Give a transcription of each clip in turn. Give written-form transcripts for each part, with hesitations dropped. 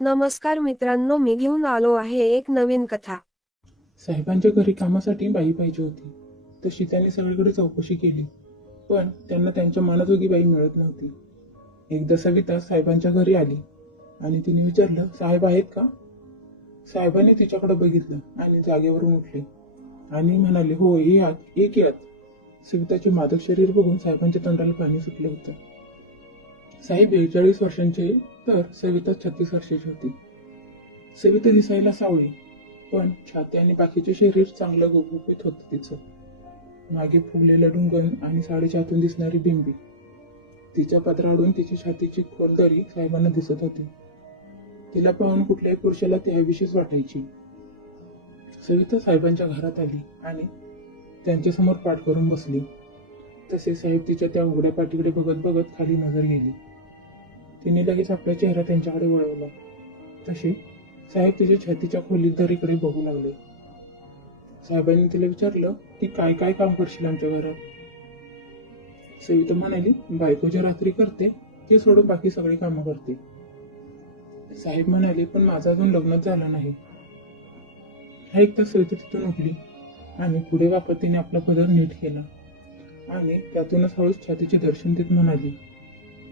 नमस्कार मित्रांनो, मी घेऊन आलो आहे एक नवीन कथा. साहेबांच्या घरी कामासाठी बाई पाहिजे होती. तशी त्यांनी सगळीकडे चौकशी केली, पण त्यांना त्यांच्या मनाजोगी बाई मिळत नव्हती. एकदा सविता साहेबांच्या घरी आली आणि तिने विचारलं, साहेब आहेत का? साहेबांनी तिच्याकडे बघितलं आणि जागेवरून उठले आणि म्हणाले, हो एक यात. सविताचे मादक शरीर बघून साहेबांच्या तोंडाला पाणी सुटलं होतं. साहेब 42 वर्षांचे तर सविता 36 वर्षाची होती. सविता दिसायला सावळी, पण छाती आणि बाकीचे शरीर चांगलं गुबगुबीत होतं तिचं. मागे फुगलेलं डुंगण आणि साडीच्या आतून दिसणारी बिंबी. तिच्या पदराडून तिची छातीची खोलदरी साहेबांना दिसत होती. तिला पाहून कुठल्याही पुरुषाला ती हवीशीच वाटायची. सविता साहेबांच्या घरात आली आणि त्यांच्यासमोर पाठ करून बसली. तसे साहेब तिच्या त्या उघड्या पाठीकडे बघत बघत खाली नजर गेली. तिने लगेच आपला चेहरा त्यांच्याकडे वळवला. तशी साहेब तिच्या छातीच्या खोलीत दरीकडे बघू लागले. साहेबांनी तिला विचारलं की काय काय काम करशील आमच्या घरात? सविता म्हणाली, बायको जे रात्री करते ते सोडून बाकी सगळी कामं करते. साहेब म्हणाले, पण माझं अजून लग्नच झालं नाही. हा एकदा सविता तिथून उठली आणि पुढे वाकत तिने आपला पदर नीट केला आणि त्यातूनच हळूच छातीचे दर्शन देत म्हणाली,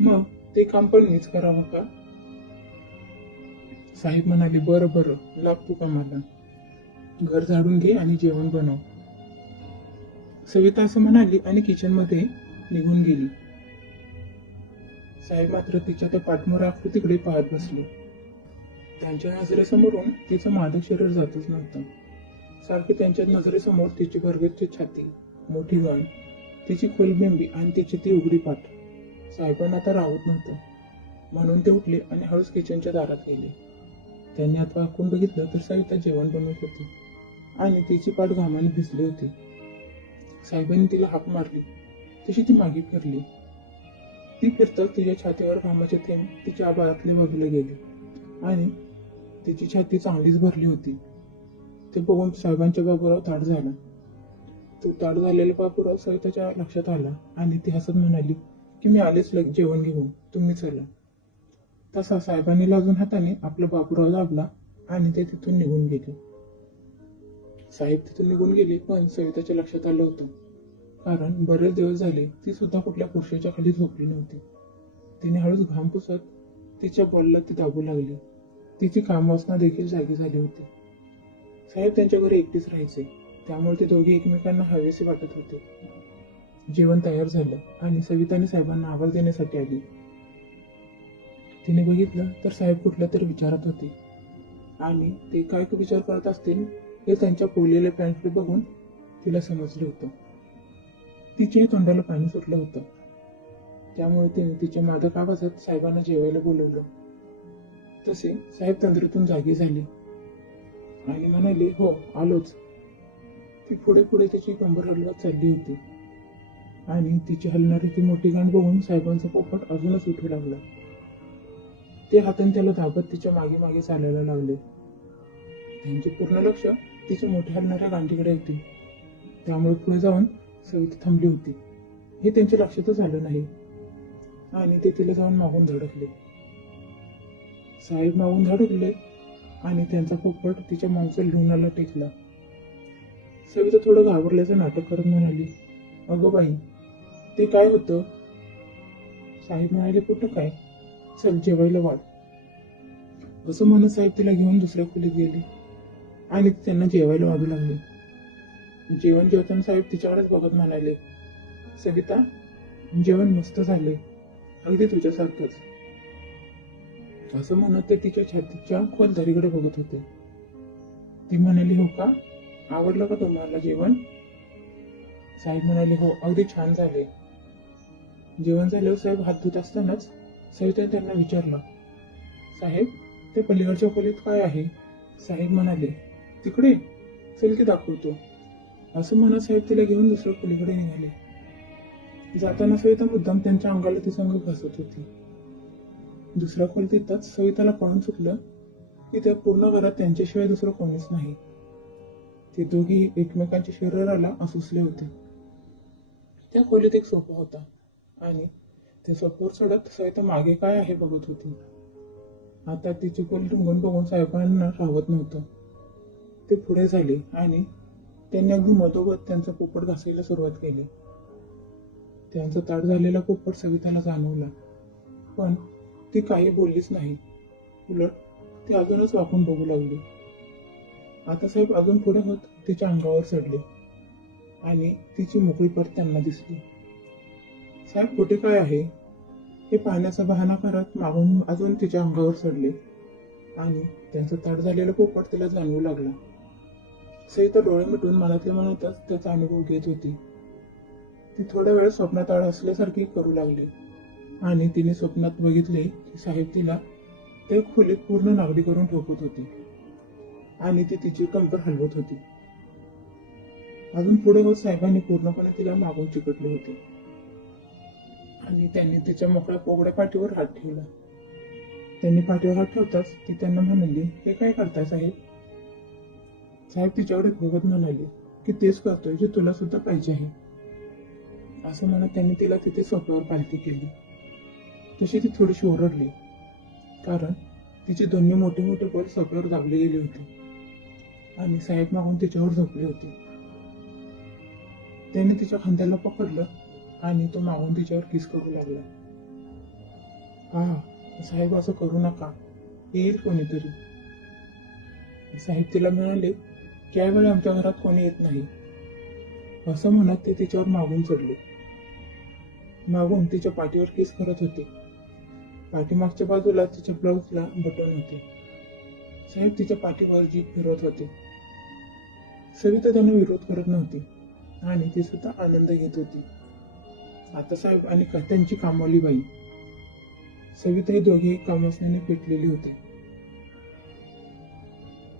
मग ते काम पण मीच करावं का? साहेब म्हणाले, बरं बरं, लाग तू कामाला. घर झाडून घे आणि जेवण बनव. सविता असं म्हणाली आणि किचन मध्ये निघून गेली. साहेब मात्र तिच्या त्या पाठमोऱ्या आकृतीकडे पाहत बसले. त्यांच्या नजरेसमोरून तिचं मादक शरीर जातच नव्हतं. सारखी त्यांच्या नजरेसमोर तिची भरगच्च छाती, मोठी मान, तिची खोलबिंबी आणि तिची ती उघडी पाठ. साहेबांना आता राहत नव्हतं, म्हणून ते उठले आणि हळूच किचनच्या दारात गेले. त्यांनी आता वाकून बघितलं तर सविता जेवण बनवत होती आणि तिची पाठ घामाने भिजली होती. साहेबांनी तिला हाक मारली, तशी ती मागे फिरली. ती फिरतच तिच्या छातीवर घामाचे थेंब तिच्या आबाळातले बघले गेले आणि तिची छाती चांगलीच भरली होती. ते बघून साहेबांच्या बाबूराव ताट झाला. तो ताट झालेला बाबूराव सविताच्या लक्षात आला आणि ती हसत म्हणाली की मी आलेच जेवण घेऊन, तुम्ही चला. तसा साहेबांनी लाजून हाताने आपला बाबूराव दाबला आणि ते तिथून निघून गेले. साहेब तिथून निघून गेले, पण सविताच्या लक्षात आलं होतं, कारण बरेच दिवस झाले ती सुद्धा कुठल्या पुरुषाच्या खाली झोपली नव्हती. तिने हळूच घाम पुसत तिच्या बॉलला ती दाबू लागली. तिची कामवासना देखील जागी झाली होती. साहेब त्यांच्या घरी एकटीच राहायचे, त्यामुळे ते दोघे एकमेकांना हवेसे वाटत होते. जेवण तयार झालं आणि सविताने साहेबांना आवाज देण्यासाठी आली. तिने बघितलं तर साहेब कुठल्या तरी विचारात होते आणि ते काय विचार करत असतील हे त्यांच्या पोलेल्या पॅन्टकडे बघून तिला समजलं होतं. तिच्याही तोंडाला पाणी सुटलं होतं. त्यामुळे तिने तिच्या मादक आवाजात साहेबांना जेवायला बोलवलं. तसे साहेब तंद्रीतून जागी झाले आणि म्हणाले, हो आलोच. ती पुढे पुढे त्याची कंबर हलवत चालली होती आणि तिची हलणारी ती मोठी गांड बघून साहेबांचा पोपट अजूनच उठू लागला. ते हाताने त्याला दाबत तिच्या मागे मागे चालायला लागले. त्यांचे पूर्ण लक्ष तिच्या मोठ्या हलणाऱ्या गांडीकडे होते, त्यामुळे पुढे जाऊन सविता थांबली होती हे त्यांच्या लक्षातच आलं नाही आणि ते तिला जाऊन मागून धडकले. साहेब मागून धडकले आणि त्यांचा पोपट तिच्या मांसल ढुंगाला टेकला. सविता थोडं घाबरल्याचं नाटक करत म्हणाली, अगं बाई, ते काय होतं? साहेब म्हणाले, कुठं काय, चल जेवायला वाढ. असं म्हणत साहेब तिला घेऊन दुसऱ्या खोलीत गेले आणि त्यांना जेवायला वाढू लागले. जेवण जेवताना साहेब तिच्याकडेच बघत म्हणाले, सविता, जेवण मस्त झाले, अगदी तुझ्यासारखंच. असं म्हणत ते तिच्या छातीच्या खोल दरीकडे बघत होते. ती म्हणाली, हो का, आवडलं का तुम्हाला जेवण? साहेब म्हणाले, हो, अगदी छान झाले. जेवण झाल्यावर साहेब हात धुत असतानाच सविताने त्यांना विचारलं, साहेब, ते पलीकडच्या खोलीत काय आहे? साहेब म्हणाले, तिकडे, चल की दाखवतो. असं म्हणत साहेब तिला घेऊन दुसऱ्या खोलीकडे निघाले. जाताना सविता मुद्दाम त्यांच्या अंगाला ती संग घासत होती. दुसऱ्या खोलीत येताच सविताला कळून सुटलं की त्या पूर्ण घरात त्यांच्याशिवाय दुसरं कोणीच नाही. ते दोघी एकमेकांच्या शरीराला आसुसले होते. त्या खोलीत एक सोफा होता आणि त्या सोफ्यावर चढत सविता मागे काय आहे बघत होती. आता तिचे पोल ढुंगून बघून साहेबांना राहत नव्हतं. ते पुढे झाले आणि त्यांनी अगदी मधोमध त्यांचा पोपट घासायला सुरुवात केली. त्यांचा ताट झालेला पोपट सविताला जाणवला, पण ती काही बोललीच नाही. उलट ती अजूनच वाकून बघू लागली. आता साहेब अजून पुढे होत तिच्या अंगावर चढले आणि तिची मोकळी परत त्यांना दिसली. साहेब कुठे काय आहे हे पाहण्याचा बहाणा करत मागून अजून तिच्या अंगावर चढले आणि त्यांचा ताट झालेला पोपट तिला जाणवू लागला. सविता डोळे मिटून मनातल्या मनातच त्याचा अनुभव घेत होती. ती थोड्या वेळ स्वप्नात असल्यासारखी करू लागली आणि तिने स्वप्नात बघितले की साहेब तिला ते खोलीत पूर्ण नागडी करून ठोकत होती आणि ती तिची कंबर हलवत होती. अजून पुढे होत साहेबांनी पूर्णपणे तिला मागून चिकटले होते आणि त्यांनी तिच्या मोकळ्या पोगड्या पाठीवर हात ठेवला. त्यांनी पाठीवर हात ठेवताच ती त्यांना म्हणाली, हे काय करताय साहेब? साहेब तिच्याकडे बघत म्हणाले की तेच करतोय जे तुला सुद्धा पाहिजे आहे. असं म्हणत त्यांनी तिला तिथे सोफ्यावर पालथी केली. तशी ती थोडीशी ओरडली, कारण तिचे दोन्ही मोठे मोठे बॉल सोफ्यावर दाबले गेले होते आणि साहेब मागून तिच्यावर झोपले होते. त्याने तिच्या खांद्याला पकडलं आणि तो मागून तिच्यावर किस करू लागला. साहेब असं करू नका, येईल कोणीतरी. साहेब तिला म्हणाले, त्यावेळी आमच्या घरात कोणी येत नाही. असं म्हणत ते तिच्यावर मागून चढले. मागून तिच्या पाठीवर किस करत होते. पाठीमागच्या बाजूला तिच्या ब्लाउजला बटन होते. साहेब तिच्या पाठीवर जीभ फिरवत होते. सविता त्यांना विरोध करत नव्हती आणि ती सुद्धा आनंद घेत होती. आता साहेब आणि त्यांची कामवाली बाई सविता हे दोघेही कामासने पेटलेले होते.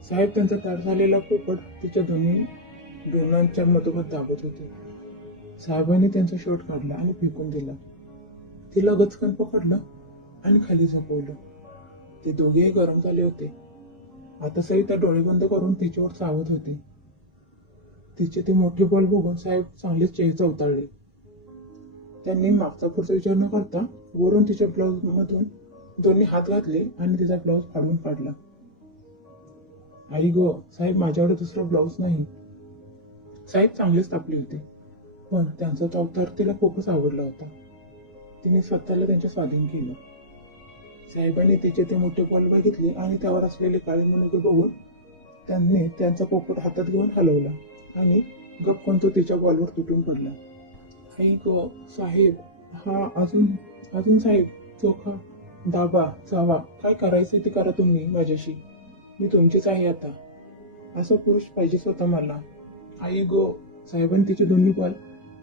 साहेब त्यांचा तार झालेला पोपट तिच्या दोन्ही डोळ्यांच्या मधोमध दाबत होते. साहेबांनी त्यांचा शर्ट काढला आणि फेकून दिला. तिला गचकन पकडलं आणि खाली झोपवलं. ते दोघेही गरम झाले होते. आता सविता डोळे बंद करून तिच्यावर चावत होती. तिचे ते मोठे बॉल बघून साहेब चांगलेच चवताळले. त्यांनी मागचा पुढचा विचार न करता वरून तिच्या ब्लाउज मधून दोन्ही हात घातले आणि तिचा ब्लाउज फाडून काढला. आई गो, साहेब माझ्याकडे दुसरा ब्लाउज नाही. साहेब चांगलेच तापले होते, पण त्यांचा तो अवतार तिला खूपच आवडला होता. तिने स्वतःला त्यांच्या स्वाधीन केलं. साहेबांनी तिचे ते मोठे बॉल बघितले आणि त्यावर असलेले काळे मुनगे बघून त्यांनी त्यांचा पोपट हातात घेऊन हलवला आणि गपकन तो तिच्या बॉलवर तुटून पडला. आई गो साहेब, हा अजून साहेब, चोखा, दाबा, चावा, काय करायचं ते करा तुम्ही माझ्याशी. मी तुमचीच आहे आता. असा पुरुष पाहिजे स्वतः मला. आई गो. साहेबांनी तिचे दोन्ही बॉल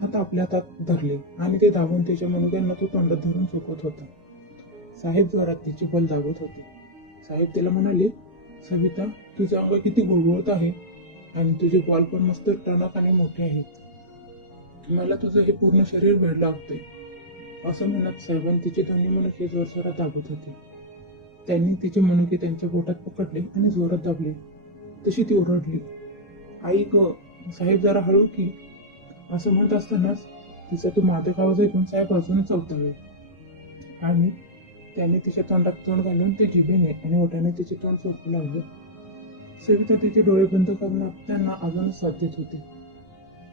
आता आपल्या हातात धरले आणि ते दाबून तिच्या मनुक्यांना तो तोंडात धरून झोपत होता. साहेब जोरात तिची बॉल दाबत होते. साहेब तिला म्हणाले, सविता, तुझं अंग किती गुळगुळत आहे आणि तुझे बॉल पण मस्त टणक आणि मोठे आहेत. मला तुझं हे पूर्ण शरीर वेड लागतंय. असं म्हणत साहेबांनी तिचे दोन्ही मनुके जोरजोरात दाबत होते. त्यांनी तिचे मनुके त्यांच्या पोटात पकडले आणि जोरात दाबले. तशी ती ओरडली, आई ग, साहेब जरा हळू की. असं म्हणत असतानाच तिचा तो मादक आवाज ऐकून साहेब अजूनच चवताळले आणि त्याने तिच्या तोंडात तोंड घालून ते जिभेने आणि ओठाने तिचे तोंड चोपू लागले. सविता तिचे डोळे बंद करून त्यांना अजूनच साथ देत होते.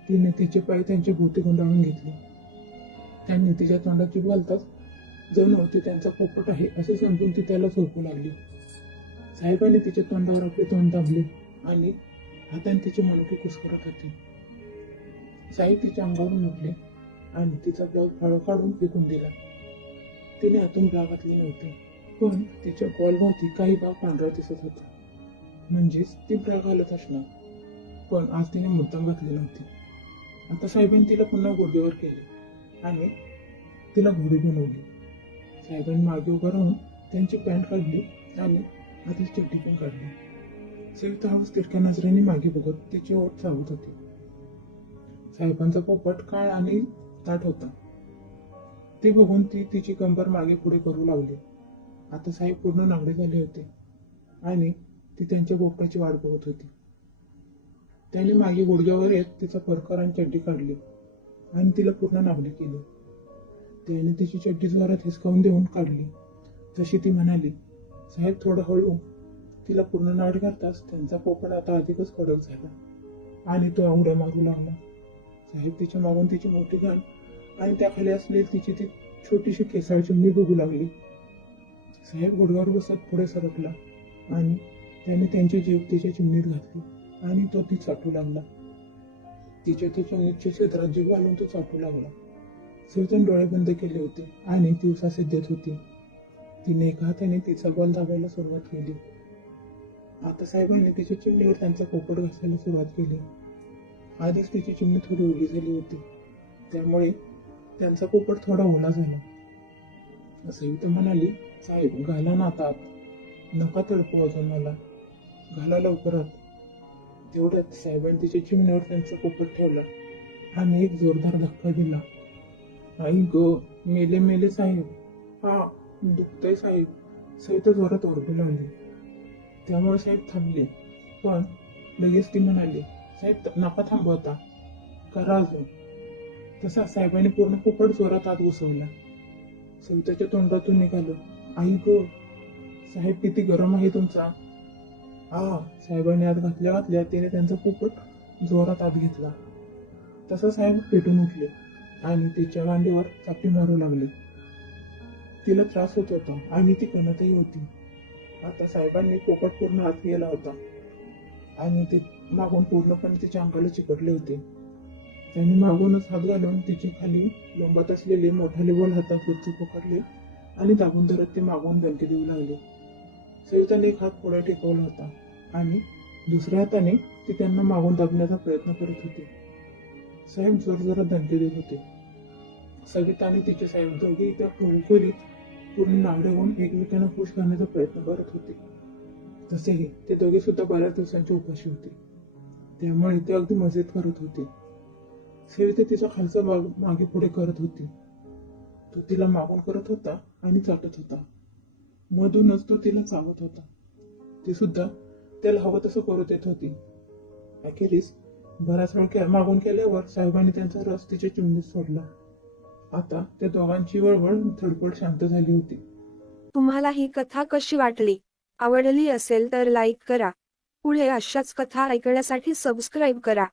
तिने तिचे पाय त्यांच्या भोवती गुंडाळून घेतले. त्यांनी तिच्या तोंडात जीभ घालताच जणू ते त्यांचा पोपट आहे असे समजून ती त्याला झोपू लागली. साहेबांनी तिच्या तोंडावर आपले तोंड दाबले आणि हाताने तिचे मनुके कुस्करत होते. साहेब तिच्या अंगावरून उठले आणि तिचा ब्लाउज फाळा काढून फेकून दिला. तिने हातून ब्रा घातली नव्हती, पण तिच्या बॉलभोवती काही भाग पांढरा दिसत होता. म्हणजेच ती ब्रा घालत असणार, पण आज तिने मुद्दाम घातली नव्हती. आता साहेबांनी तिला पुन्हा गुडघ्यावर केले आणि तिला घोडी बनवली. साहेबांनी मागे उभं राहून त्यांची पॅन्ट काढली आणि आधी चड्डी पण काढली. सविता हळूच तिरक्या नजरेने मागे बघत तिची ओठ चावत होती. साहेबांचा पोपट काळ आणि ताट होता. ते बघून ती तिची कंबर मागे पुढे करू लागली. आता साहेब पूर्ण नांगडे झाले होते आणि ती त्यांच्या पोपटाची वाट बघत होती. त्याने मागे गुडघ्यावर येत तिचा परकर आणि चड्डी काढली आणि तिला पूर्ण नांगडे केले. त्याने तिची चड्डी जोरात हिसकावून देऊन काढली. तशी ती म्हणाली, साहेब थोडं हळू तिला पूर्ण नाड करताच त्यांचा पोपट आता अधिकच कडक झाला आणि तो उड्या मारू लागला. साहेब तिच्या मागून तिची मोठी घाण आणि त्याखाली असलेली तिची ती छोटीशी केसाळ चिमणी बघू लागली. साहेब गुडघ्यावर बसत पुढे सरकला आणि त्याने त्यांची जीभ तिच्या चिमणीत घातली आणि तो ती चाटू लागला. तिच्या त्या चिमणीच्या क्षेत्रात जीभ घालून तो चाटू लागला. सविताने डोळे बंद केले होते आणि ती उसासे देत होती. तिने एका हाताने तिचा बल दाबायला सुरुवात केली. आता साहेबांनी तिच्या चिमणीवर त्यांचा पोपट घासायला सुरुवात केली. आधीच तिची चिमणी थोडी ओली झाली होती, त्यामुळे त्यांचा पोपट थोडा ओला झाला. सविता म्हणाली, साहेब घाला ना आता आत. नका तडपू अजून मला, घाला लवकरात. तेवढ्यात साहेबांनी तिच्या चिमणीवर त्यांचा पोपट ठेवला आणि एक जोरदार धक्का दिला. आई ग, मेले मेले साहेब, हा दुखतंय साहेब. सविता जोरात ओरडू लागली. त्यामुळे साहेब थांबले, पण लगेच ती म्हणाली, साहेब नका थांबू आता, करा अजून. तसा साहेबांनी पूर्ण पोपट जोरात आत घुसवला. सविताच्या तोंडातून निघालं, आई गो, साहेब किती गरम आहे तुमचा. साहेबांनी आत घातल्या घातल्या तिने त्यांचा पोपट जोरात आत घेतला. तसा साहेब पेटून उठले आणि तिच्या गांडीवर चापटी मारू लागले. तिला त्रास होत होता आणि ती कणतही होती. आता साहेबांनी पोपट पूर्ण आत गेला होता आणि ते मागून पूर्णपणे तिच्या अंगाला चिकटले होते. त्यांनी मागूनच हात घालून तिची खाली लोंबात असलेले मोठाले बोल हातात गच्च पकडले आणि दाबून धरत ते मागून दणके देऊ लागले. सविताने एक हात पुढे टेकवला होता आणि दुसऱ्या हाताने ती त्यांना मागून दाबण्याचा प्रयत्न करत होती. साहेब जोरजोरात दणके देत होते. सविता आणि तिचे साहेब दोघे त्या खोलीत पूर्ण नावडे होऊन एकमेकांना खुश करण्याचा प्रयत्न करत होते. तसेही ते दोघे सुद्धा बऱ्याच दिवसांचे उपाशी होते, त्यामुळे ते अगदी मजेत करत होते. सविता तिचा खालचा भाग मागे पुढे करत होती. तो तिला मागून करत होता आणि चाटत होता. मधूनच तो तिला चावत होता. ती सुद्धा त्याला हवं तसं करू देत होती. अखेरीस बराच वेळ मागून केल्यावर साहेबांनी त्यांचा रस तिच्या चिमणीत सोडला. आता त्या दोघांची वळवळ धडपड शांत झाली होती. तुम्हाला ही कथा कशी वाटली? आवडली असेल तर लाईक करा. पुढे अशाच कथा ऐकण्यासाठी सबस्क्राईब करा.